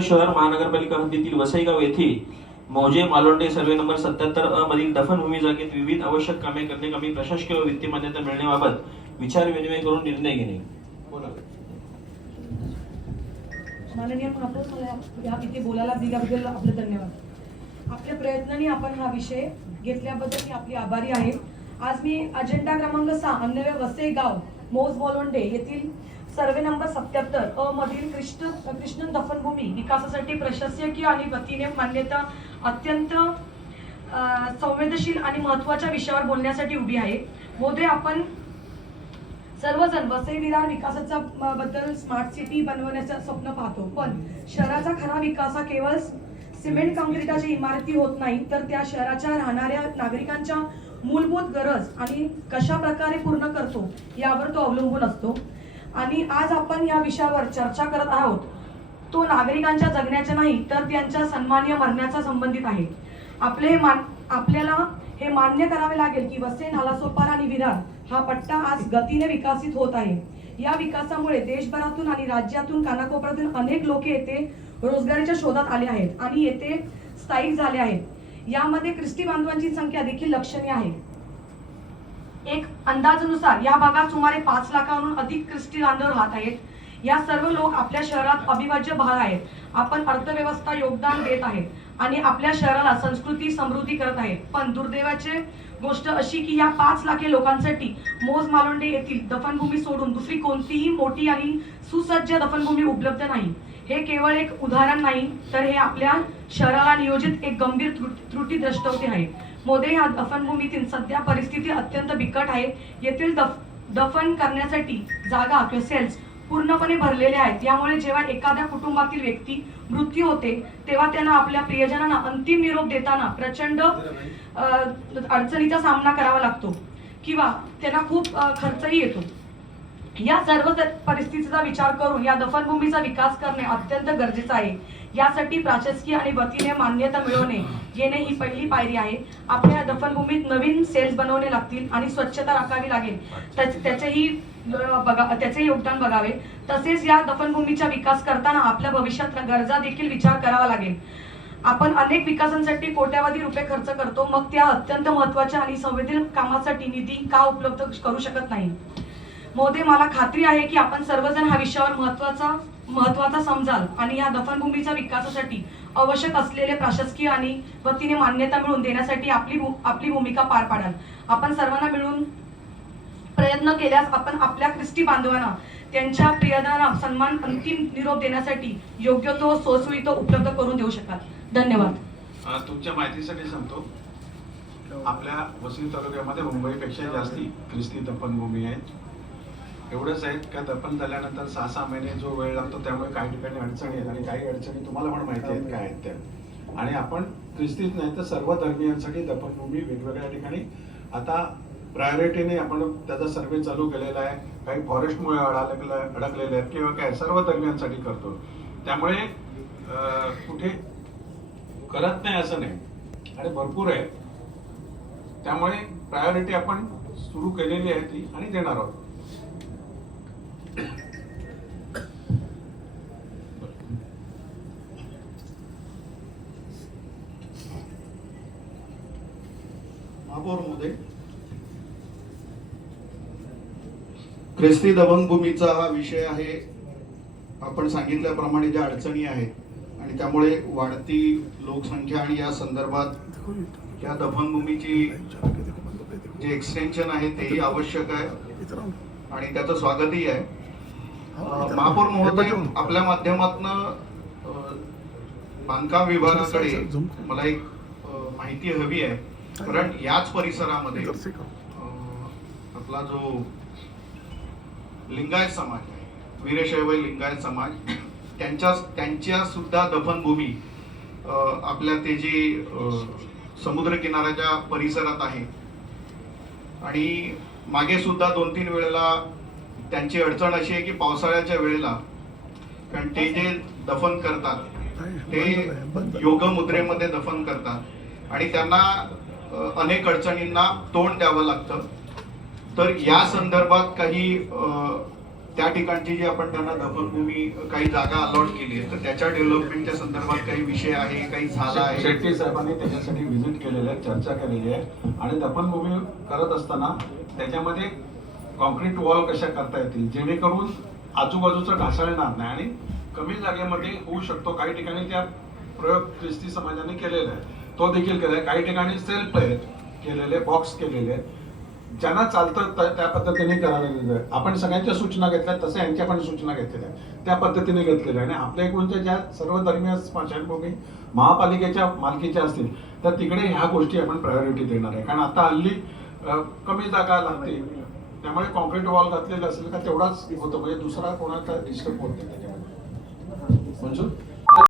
शहर महानगरपालिका हद्दीतील वसईगाव येथे मौजे मालोंडे सर्वे नंबर 77 अ मधील दफनभूमी जागेत विविध आवश्यक कामे करणे कमी प्रशासकीय व वित्तीय मान्यता मिळण्याबाबत विचार विनिमय करून निर्णय घेणे. माननीय महापौर, मला इथे बोलायला दिल्याबद्दल आपले धन्यवाद. आपल्या प्रयत्नांनी आपण हा विषय घेतल्याबद्दल मी आपली आभारी आहे. आज मी अजेंडा क्रमांक 6 अन्वये वसईगाव मौज मालोंडे येथील सर्वे नंबर 77 अ मधील कृष्ण दफनभूमी विकासासाठी प्रशासकीय आणि वतीने मान्यता अत्यंत संवेदनशील आणि महत्त्वाच्या विषयावर बोलण्यासाठी उभी आहे. मोदे, आपण सर्वजण वसई विरार विकासाचा बद्दल स्मार्ट सिटी बनवण्याचं स्वप्न पाहतो, पण शहराचा खरा विकास हा केवळ सिमेंट काँक्रीटाच्या इमारती होत नाही, तर त्या शहराच्या राहणाऱ्या नागरिकांच्या मूलभूत गरज आणि कशा प्रकारे पूर्ण करतो यावर तो अवलंबून असतो. आणि आज आपण या विषयावर चर्चा करत आहोत तो नागरिकांच्या जगण्याचा नाही, तर त्यांच्या सन्मानीय मरण्याचा संबंधित आहे. आपल्याला हे मान्य करावे लागेल की वसई, नालासोपारा आणि विरार हा पट्टा आज गतीने विकसित होत आहे. या विकासामुळे देशभरातून आणि राज्यातून कानाकोपऱ्यातून अनेक लोक येथे रोजगाराच्या शोधात आले आहेत आणि येथे स्थायिक झाले आहेत. यामध्ये ख्रिस्ती बांधवांची संख्या देखील लक्षणीय आहे. एक अंदाजानुसार या भागात सुमारे 5 लाखांहून अधिक ख्रिस्ती बांधव राहत आहेत. या सर्व लोक आपल्या शहरात अविभाज्य भाग आहेत. आपण अर्थव्यवस्था योगदान देत आहेत आणि आपल्या शहराला संस्कृती समृद्धी करत आहेत. पण दुर्दैवाची गोष्ट अशी की या 5 लाख लोकांसाठी मौज मालोंडे येथील दफनभूमी सोडून दुसरी कोणतीही मोठी आणि सुसज्ज दफनभूमी उपलब्ध नाही. हे केवळ एक उदाहरण नाही, तर हे आपल्या शहराला नियोजित एक गंभीर त्रुटी दर्शवते आहे. मोदे, या दफनभूमीतील सध्या परिस्थिती अत्यंत बिकट आहे. येथील दफन करण्यासाठी जागा किंवा सेल्स पूर्णपणे भरलेले आहेत. यामुळे जेव्हा एखाद्या कुटुंबातील व्यक्ती मृत्यू होते तेव्हा त्यांना आपल्या प्रियजनांना अंतिम निरोप देताना प्रचंड अडचणीचा सामना करावा लागतो किंवा त्यांना खूप खर्चही येतो. या सर्व परिस्थितीचा विचार करून या दफनभूमीचा विकास करणे अत्यंत गरजेचे आहे. यासाठी प्रशासकीय आणि वतीने मान्यता मिळवणे घेणे ही पहिली पायरी आहे. आपल्या दफनभूमीत नवीन सेल्स बनवणे लागतील आणि स्वच्छता राखावी लागेल. त्याचे योगदान बघावे. तसेच या दफनभूमीचा विकास करताना आपल्या भविष्यात गरजा देखील विचार करावा लागेल. आपण अनेक विकासांसाठी कोट्यावधी रुपये खर्च करतो, मग त्या अत्यंत महत्त्वाच्या आणि संवेदनशील कामासाठी निधी का उपलब्ध करू शकत नाही? मोदे, मला खात्री आहे की आपण सर्वजण हा विषयावर महत्त्वाचा समजाल आणि या दफनभूमीच्या विकासासाठी आवश्यक असलेले प्रशासकीय आणि वतीने मान्यता मिळवून देण्यासाठी आपली भूमिका पार पाडाल. आपण सर्वांना मिळून प्रयत्न केल्यास आपण आपल्या ख्रिस्ती बांधवांना त्यांच्या प्रियजनांना सन्मान अंतिम निरोप देण्यासाठी योग्य तो सोयीसुविधा उपलब्ध करून देऊ शकाल. धन्यवाद. तुमच्या माहितीसाठी सांगतो, आपल्या वसई तालुक्यामध्ये मुंबईपेक्षा जास्ती ख्रिस्ती दफनभूमी आहेत. एवढंच आहेत का दफन झाल्यानंतर 6-6 महिने जो वेळ लागतो, त्यामुळे काही ठिकाणी अडचणी आहेत आणि काही अडचणी तुम्हाला पण माहिती आहेत काय आहेत त्या. आणि आपण ख्रिस्तीच नाही तर सर्व धर्मियांसाठी दफनभूमी वेगवेगळ्या ठिकाणी आता प्रायोरिटीने आपण त्याचा सर्वे चालू केलेला आहे. काही फॉरेस्टमुळे अडकलेले आहेत किंवा काय सर्व धर्मियांसाठी करतो. त्यामुळे कुठे करत नाही असं नाही आणि भरपूर आहे. त्यामुळे प्रायोरिटी आपण सुरू केलेली आहे ती आणि देणार आहोत. महापौर महोदय, ख्रिस्ती दफनभूमीचा हा विषय आहे. आपण सांगितल्याप्रमाणे ज्या अडचणी आहेत आणि त्यामुळे वाढती लोकसंख्या आणि या संदर्भात या दफनभूमीची जे एक्सटेन्शन आहे तेही आवश्यक आहे आणि त्याचं स्वागतही आहे. महापौर महोदय, आपल्या माध्यमातून बांधकाम विभागाकडे मला एक माहिती हवी आहे. कारण याच परिसरामध्ये आपला जो लिंगायत समाज आहे, वीरशैव लिंगायत समाज, त्यांच्या सुद्धा दफनभूमी आपल्या ते जी समुद्र किनाऱ्याच्या परिसरात आहे आणि मागे सुद्धा 2-3 वेळेला त्यांची अडचण अशी आहे की पावसाळ्याच्या वेळेला, कारण ते जे दफन करतात ते योग मुद्रेमध्ये दफन करतात आणि त्यांना अनेक अडचणींना तोंड द्यावं लागतं. तर या संदर्भात काही त्या ठिकाणची जी आपण त्यांना दफनभूमी काही जागा अलॉट केली आहे तर त्याच्या डेव्हलपमेंटच्या संदर्भात काही विषय आहे, काही झाला आहे? शेट्टी साहेबांनी त्याच्यासाठी व्हिजिट केलेली आहे, चर्चा केलेली आहे आणि दफनभूमी करत असताना त्याच्यामध्ये कॉन्क्रीट वॉल कशा करता येतील जेणेकरून आजूबाजूचं ढासळणार नाही आणि कमी जागेमध्ये होऊ शकतो. काही ठिकाणी त्या प्रयोग ख्रिस्ती समाजाने केलेला आहे, तो देखील केला आहे. काही ठिकाणी सेल्फ आहेत केलेले, बॉक्स केलेले आहेत. ज्यांना चालतं त्या पद्धतीने करायला दिलं. आपण सगळ्यांच्या सूचना घेतल्या, तसं यांच्या पण सूचना घेतलेल्या आहेत, त्या पद्धतीने घेतलेल्या आहे. आणि आपल्या इकडूनच्या ज्या सर्व धर्मीय स्मशानभूमी महापालिकेच्या मालकीच्या असतील तर तिकडे ह्या गोष्टी आपण प्रायोरिटी देणार आहे. कारण आता हल्ली कमी जागा लागते, त्यामुळे कॉन्क्रीट वॉल घातलेलं असेल का तेवढाच होतं, म्हणजे दुसरा कोणाचा डिस्टर्ब होत नाही त्याच्यामध्ये. मंजूर